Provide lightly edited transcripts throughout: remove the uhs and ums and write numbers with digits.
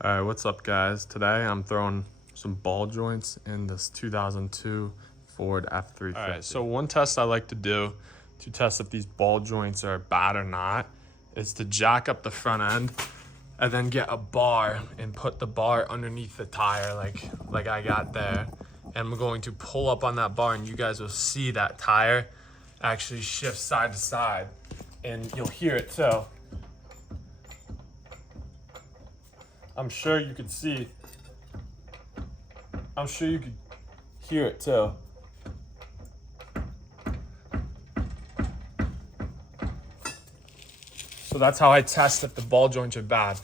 All right, what's up guys? Today I'm throwing some ball joints in this 2002 Ford F-350. All right, so one test I like to do to test if these ball joints are bad or not is to jack up the front end and then get a bar and put the bar underneath the tire like I got there. And we're going to pull up on that bar and you guys will see that tire actually shift side to side and you'll hear it too. I'm sure you could see. I'm sure you could hear it too. So that's how I test if the ball joints are bad.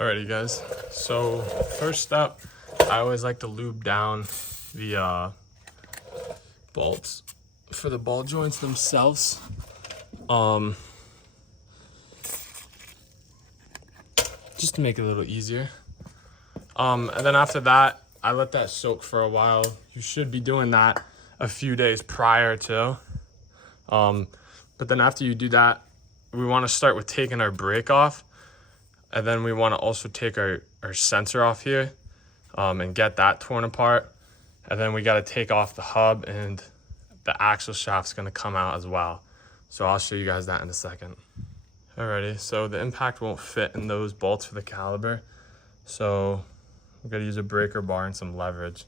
Alrighty guys, so first step, I always like to lube down the bolts for the ball joints themselves. Just to make it a little easier. And then after that, I let that soak for a while. You should be doing that a few days prior to. But then after you do that, we want to start with taking our brake off. And then we want to also take our sensor off here and get that torn apart. And then we got to take off the hub and the axle shaft's going to come out as well. So I'll show you guys that in a second. Alrighty, so the impact won't fit in those bolts for the caliber. So we're going to use a breaker bar and some leverage.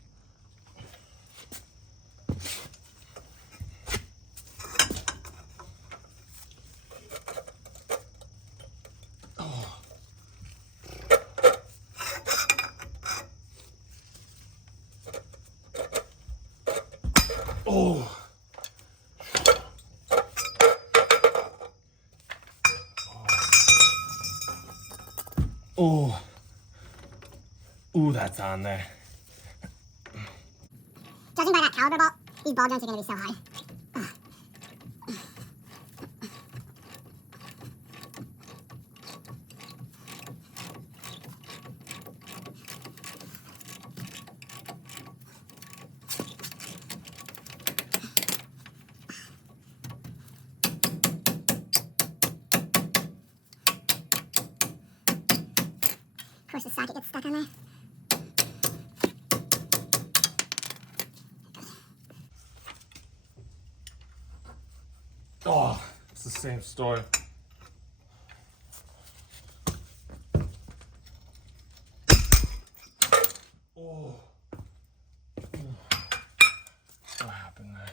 Oh. Oh. Ooh, that's on there. Judging by that caliber bolt, these ball joints are going to be so high. Of course, the socket gets stuck on there. Oh, it's the same story. Oh. What happened there?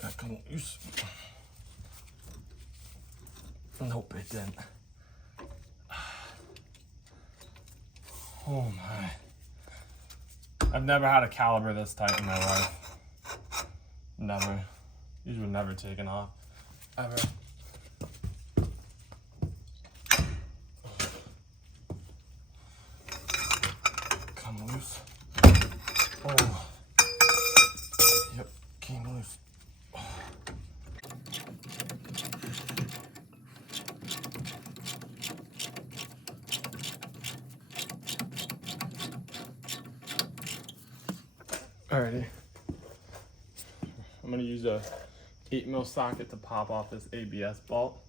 That couldn't use. Nope, it didn't. Oh my. I've never had a caliber this tight in my life. Never. These were never taken off. Ever. Come loose. Oh. Yep, came loose. Alrighty. I'm gonna use a 8mm socket to pop off this ABS bolt.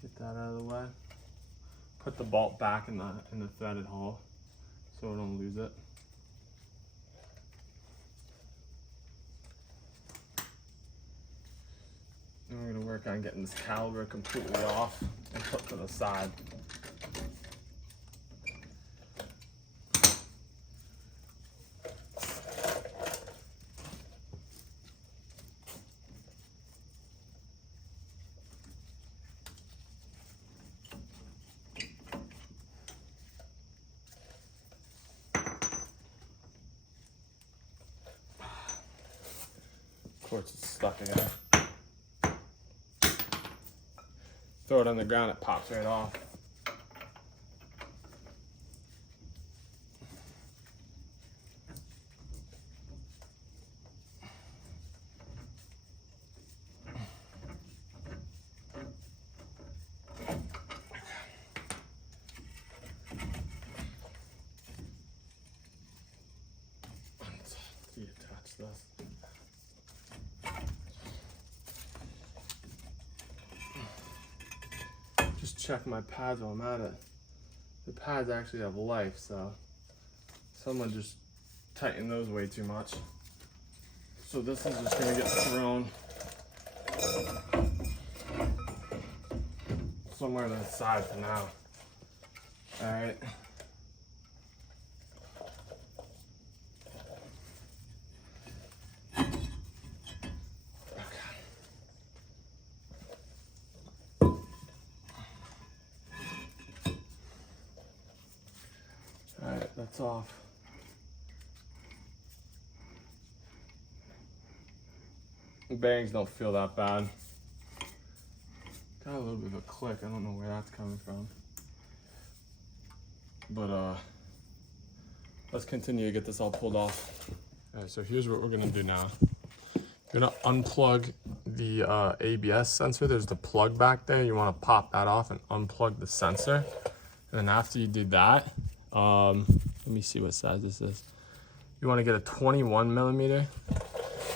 Get that out of the way. Put the bolt back in the threaded hole so I don't lose it. And we're going to work on getting this caliber completely off and put to the side. Of course it's stuck again. Throw it on the ground, it pops right off. Detach this. Just check my pads while I'm at it. The pads actually have life, so someone just tightened those way too much. So this is just gonna get thrown somewhere on the side for now. All right. Alright, that's off. The bearings don't feel that bad. Got a little bit of a click, I don't know where that's coming from. But let's continue to get this all pulled off. Alright, so here's what we're gonna do now. You're gonna unplug the ABS sensor. There's the plug back there. You wanna pop that off and unplug the sensor. And then after you do that, let me see what size this is. You want to get a 21 millimeter,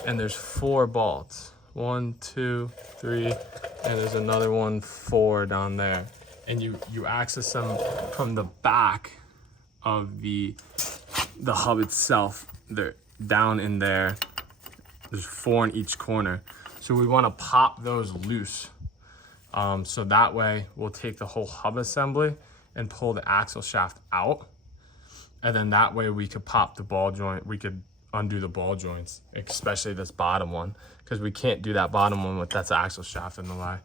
and there's 4 bolts. 1, 2, 3, and there's another one 4 down there. And you access them from the back of the hub itself. They're down in there. There's 4 in each corner. So we want to pop those loose. So that way we'll take the whole hub assembly and pull the axle shaft out. And then that way we could pop the ball joint, we could undo the ball joints, especially this bottom one, because we can't do that bottom one with that's the axle shaft in the way.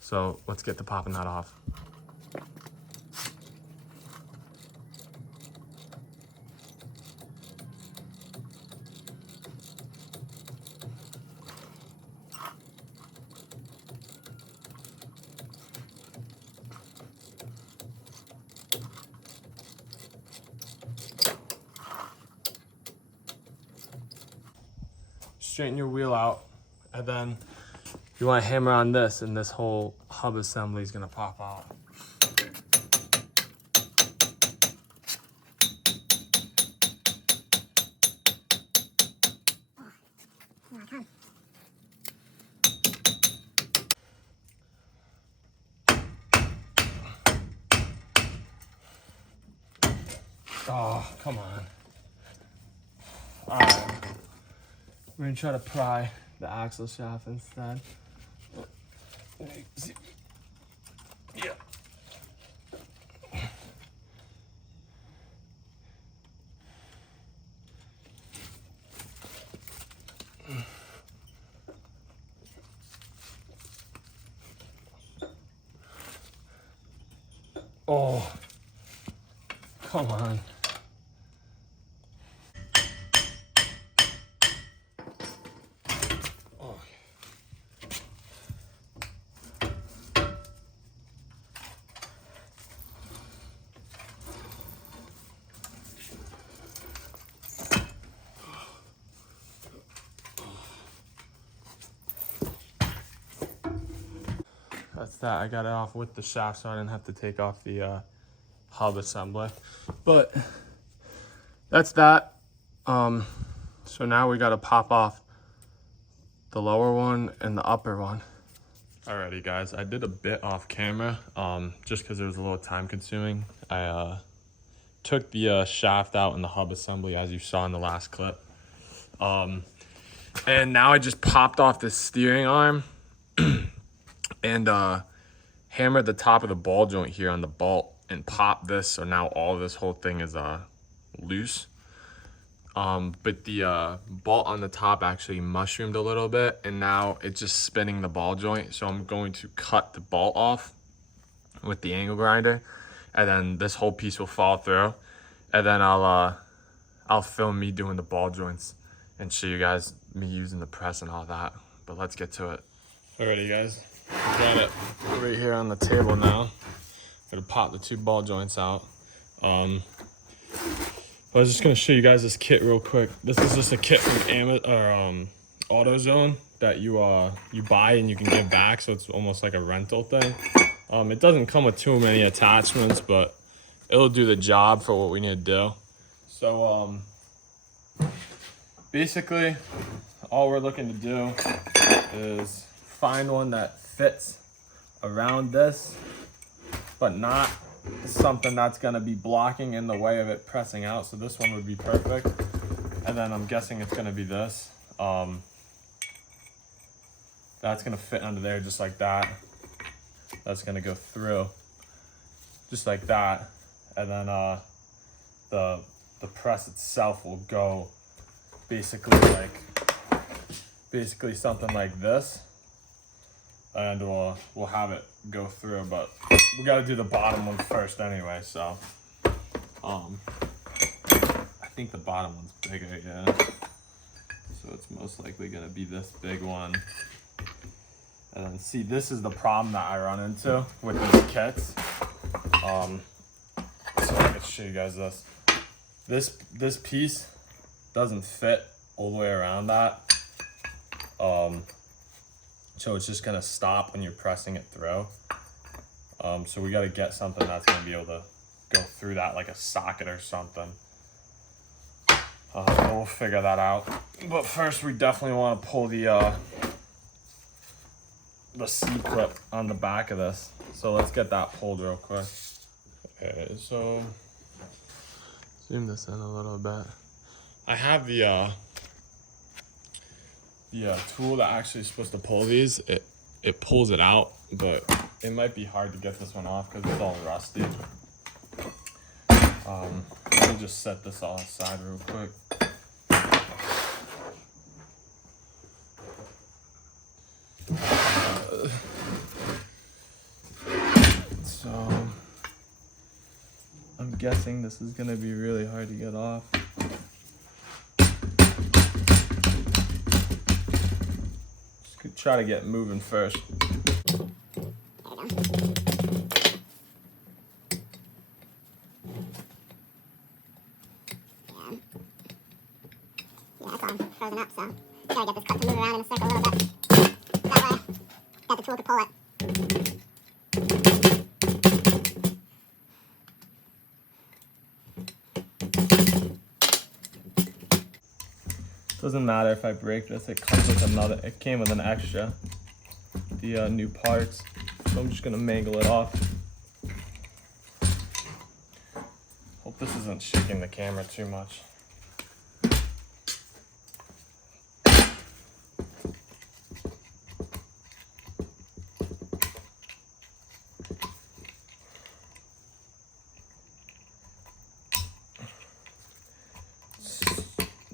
So let's get to popping that off. Straighten your wheel out, and then you want to hammer on this, and this whole hub assembly is going to pop out. Oh, come on. All right. We're gonna try to pry the axle shaft instead. Yeah. Oh, come on. That's that. I got it off with the shaft, so I didn't have to take off the hub assembly. But that's that. So now we got to pop off the lower one and the upper one. Alrighty, guys. I did a bit off camera, just because it was a little time consuming. I took the shaft out and the hub assembly, as you saw in the last clip. And now I just popped off the steering arm and hammered the top of the ball joint here on the bolt and popped this, so now all this whole thing is loose. But the bolt on the top actually mushroomed a little bit, and now it's just spinning the ball joint. So I'm going to cut the bolt off with the angle grinder, and then this whole piece will fall through, and then I'll film me doing the ball joints and show you guys me using the press and all that, but let's get to it. Alrighty guys, got it right here on the table now. Gonna pop the 2 ball joints out. I was just gonna show you guys this kit real quick. This is just a kit from AutoZone that you buy and you can give back, so it's almost like a rental thing. It doesn't come with too many attachments, but it'll do the job for what we need to do. So basically all we're looking to do is find one that fits around this, but not something that's gonna be blocking in the way of it pressing out. So this one would be perfect. And then I'm guessing it's gonna be this. That's gonna fit under there just like that. That's gonna go through just like that. And then the press itself will go basically something like this. And we'll have it go through, but we got to do the bottom one first anyway. So I think the bottom one's bigger, yeah. So it's most likely gonna be this big one. And then see, this is the problem that I run into with these kits. So I can show you guys this. This piece doesn't fit all the way around that. So it's just gonna stop when you're pressing it through. So we gotta get something that's gonna be able to go through that, like a socket or something. We'll figure that out. But first we definitely wanna pull the C-clip on the back of this. So let's get that pulled real quick. Okay, so zoom this in a little bit. I have the tool that actually is supposed to pull these. It pulls it out, but it might be hard to get this one off because it's all rusty. Let me just set this all aside real quick. So I'm guessing this is gonna be really hard to get off. Try to get moving first. There we go. Yeah, it's all frozen up, so gotta get this cut to move around in a circle a little bit. That way, got the tool to pull it. Doesn't matter if I break this, it comes with another, it came with an extra, the new parts. So I'm just gonna mangle it off. Hope this isn't shaking the camera too much.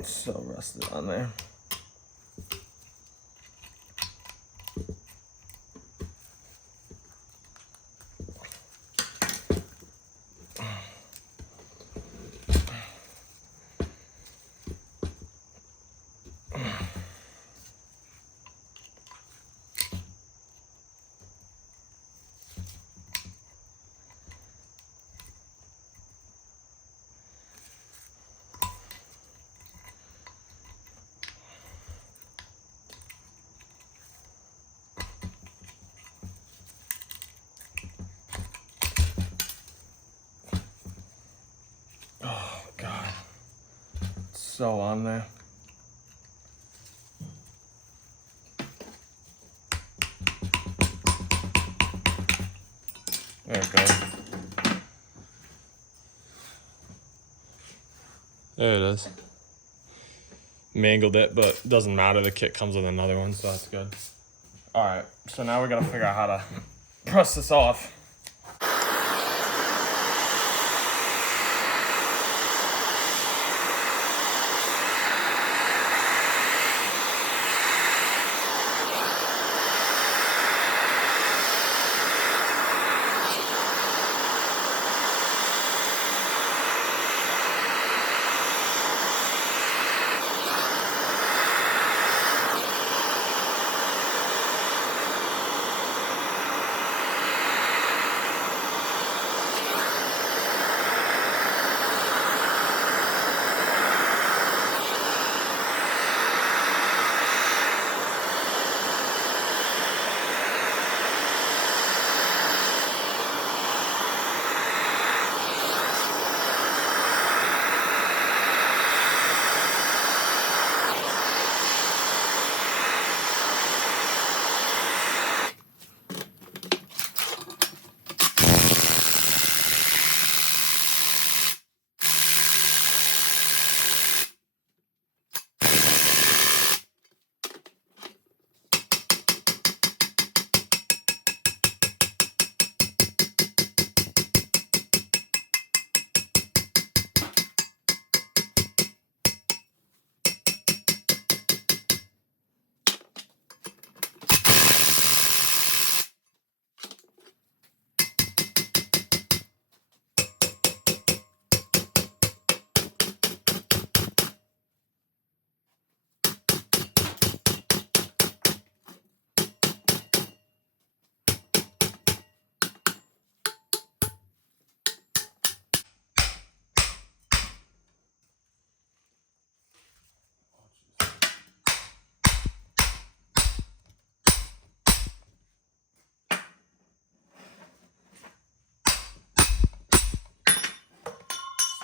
So rusted on there. Oh God, it's so on there. There it goes. There it is. Mangled it, but doesn't matter. The kit comes with another one, so that's good. All right, so now we gotta figure out how to press this off.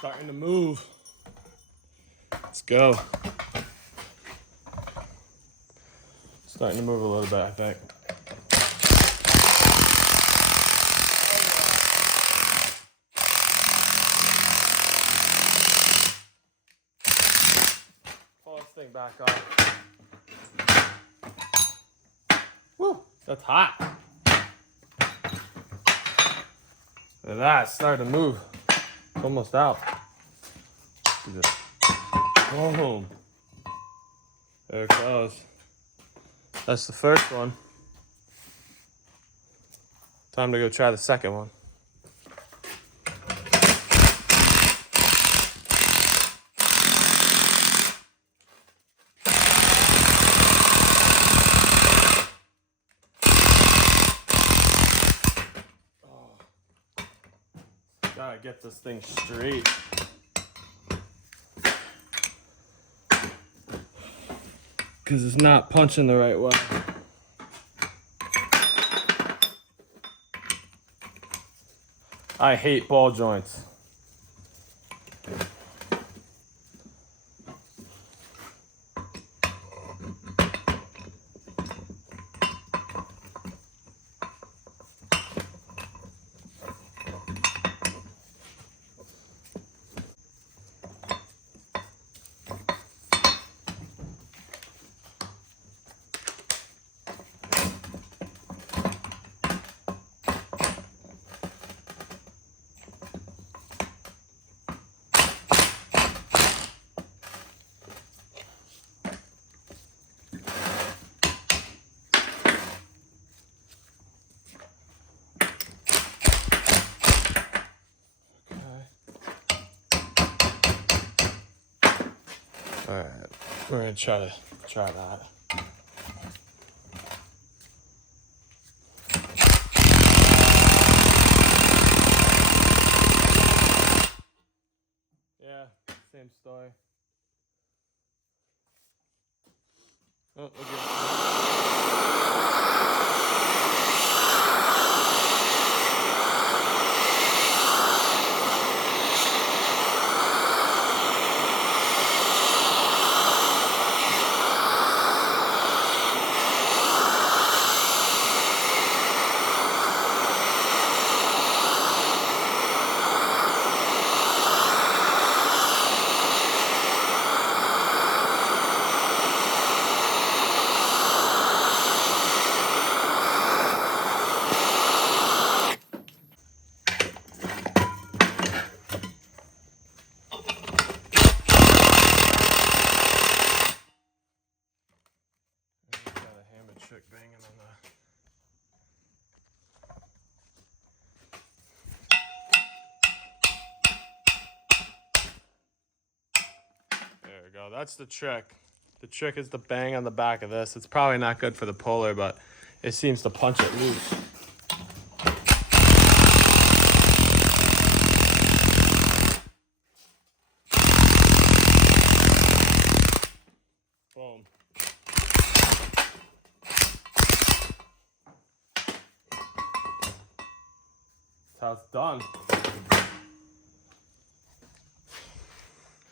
Starting to move. Let's go. Starting to move a little bit, I think. Pull this thing back off. Woo, that's hot. Look at that, it's starting to move. It's almost out. Boom. There it goes. That's the first one. Time to go try the second one. Gotta get this thing straight. Because it's not punching the right way. I hate ball joints. All right, we're gonna try that. Yeah, same story. Oh, okay. Trick banging on the. There we go. That's the trick. The trick is the bang on the back of this. It's probably not good for the puller, but it seems to punch it loose. Boom. That's how it's done.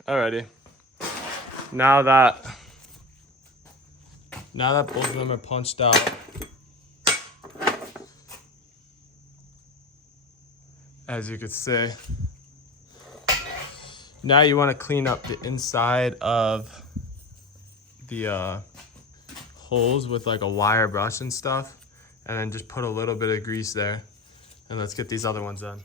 Alrighty. Now that both of them are punched out, as you can see, now you want to clean up the inside of the holes with like a wire brush and stuff, and then just put a little bit of grease there, and let's get these other ones done.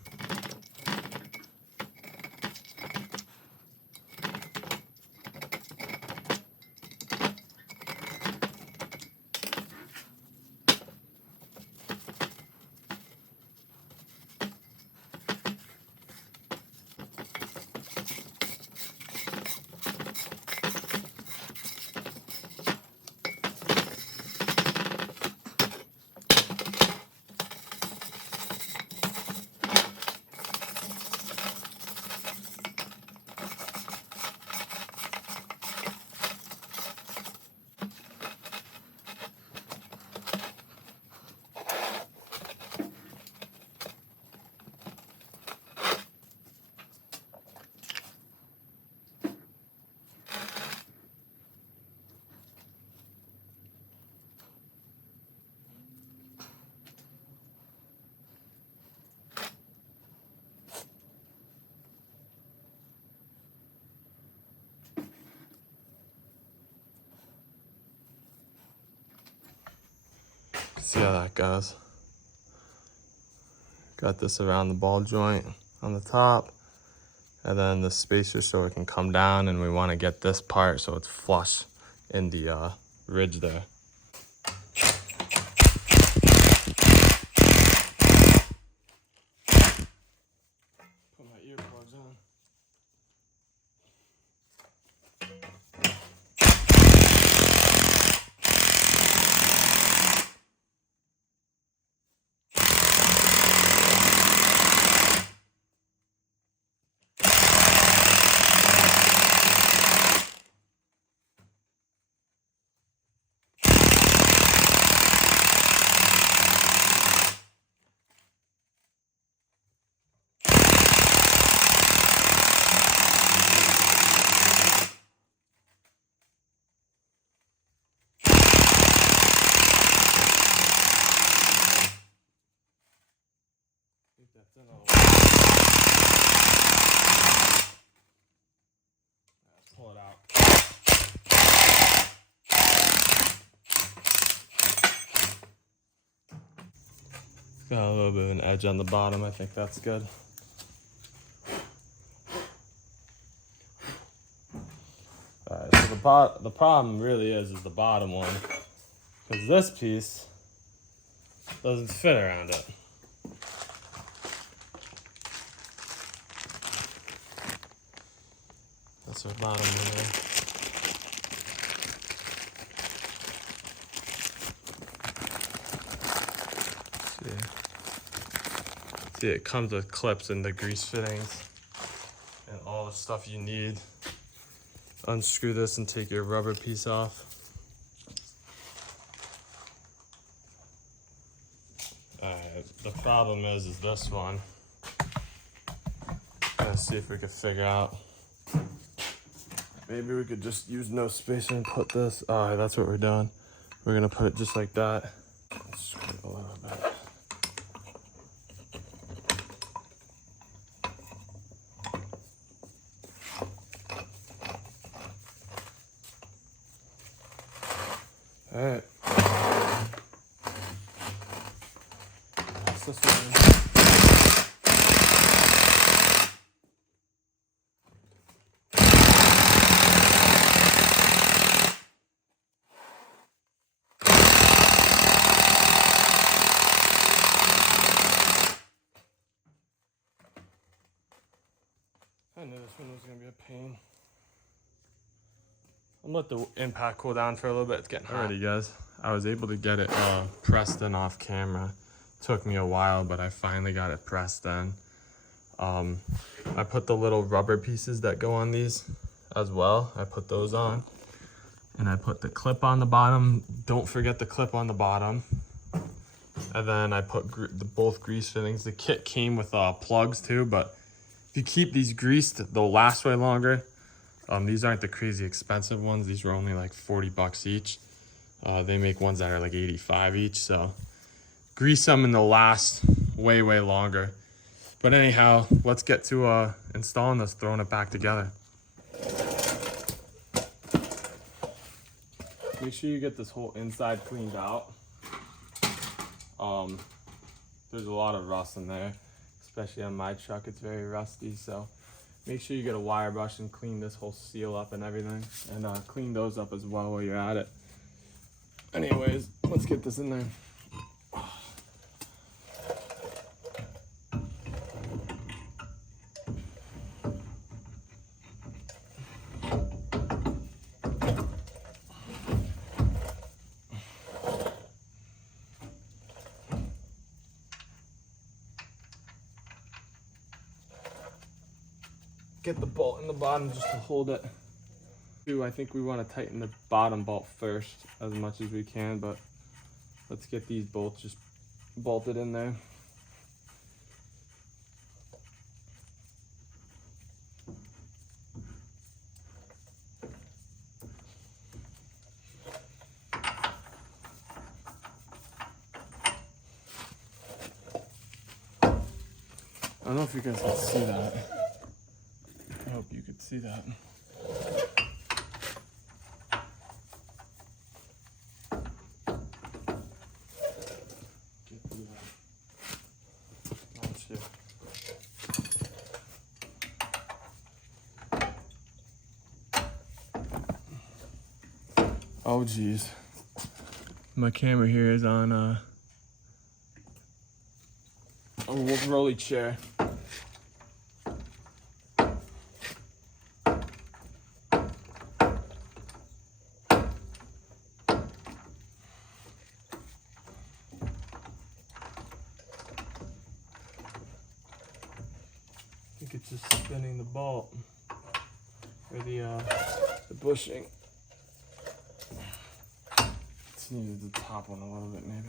see how that goes. Got this around the ball joint on the top, and then the spacer so it can come down, and we want to get this part so it's flush in the ridge there. Put my earplugs on. That's in all. Let's pull it out. It's got a little bit of an edge on the bottom. I think that's good. Alright, so the problem really is the bottom one, because this piece doesn't fit around it. That's the bottom one there. See, it comes with clips and the grease fittings and all the stuff you need. Unscrew this and take your rubber piece off. Alright, the problem is this one. Let's see if we can figure out. Maybe we could just use no spacer and put this. Alright, that's what we're doing. We're gonna put it just like that. Screw it a little bit. Alright. That's this one. I knew this one was going to be a pain. I'm gonna let the impact cool down for a little bit. It's getting hot. Alrighty guys, I was able to get it pressed in off camera. Took me a while, but I finally got it pressed in. I put the little rubber pieces that go on these as well. I put those on. And I put the clip on the bottom. Don't forget the clip on the bottom. And then I put both grease fittings. The kit came with plugs too, but if you keep these greased, they'll last way longer. These aren't the crazy expensive ones. These were only like 40 bucks each. They make ones that are like 85 each. So grease them and they'll last way, way longer. But anyhow, let's get to installing this, throwing it back together. Make sure you get this whole inside cleaned out. There's a lot of rust in there, especially on my truck. It's very rusty, so make sure you get a wire brush and clean this whole seal up and everything, and clean those up as well while you're at it. Anyways, let's get this in there. Get the bolt in the bottom just to hold it. I think we want to tighten the bottom bolt first as much as we can, but let's get these bolts just bolted in there. I don't know if you guys can see that. I hope you could see that. Oh geez. My camera here is on a rolly chair. I think it's just spinning the bolt or the bushing. Just needed the top one a little bit maybe.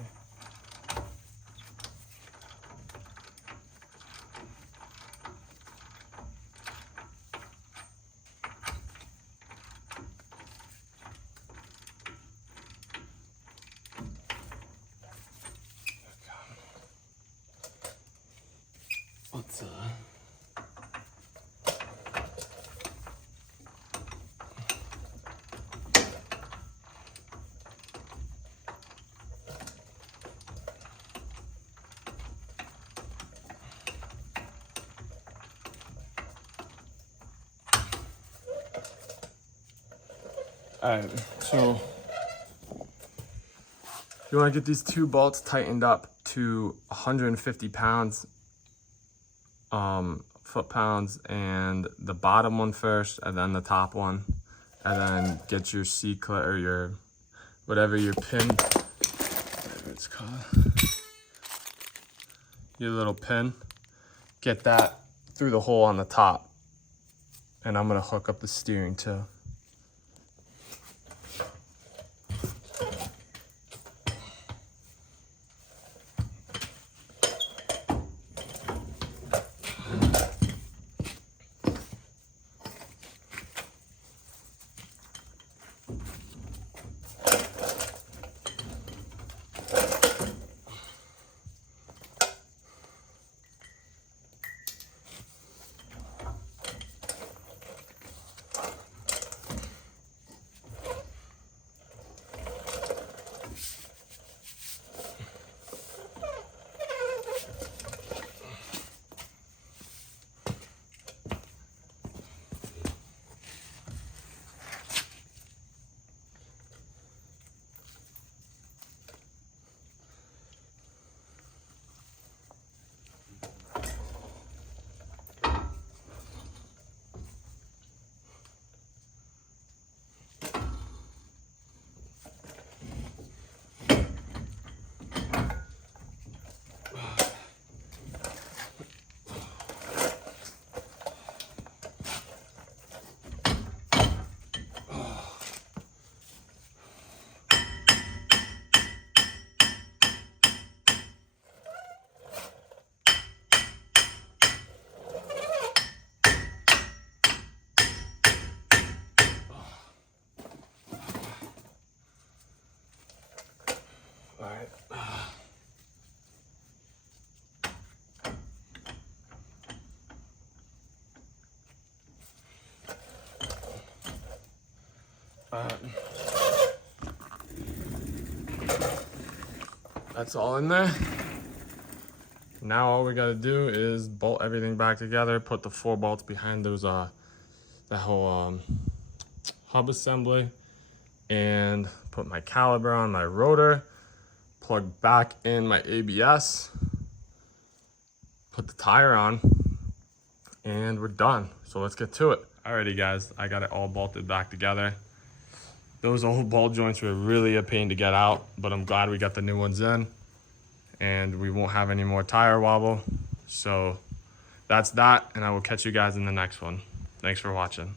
Let's Alright, so you want to get these two bolts tightened up to 150 pounds, foot-pounds, and the bottom one first, and then the top one, and then get your C-clip or your whatever your pin, whatever it's called, your little pin. Get that through the hole on the top, and I'm gonna hook up the steering too. Alright. That's all in there. Now all we gotta do is bolt everything back together, put the 4 bolts behind those that whole hub assembly, and put my caliber on my rotor, plug back in my ABS, put the tire on, and we're done. So let's get to it. Alrighty guys, I got it all bolted back together. Those old ball joints were really a pain to get out, but I'm glad we got the new ones in and we won't have any more tire wobble. So that's that, and I will catch you guys in the next one. Thanks for watching.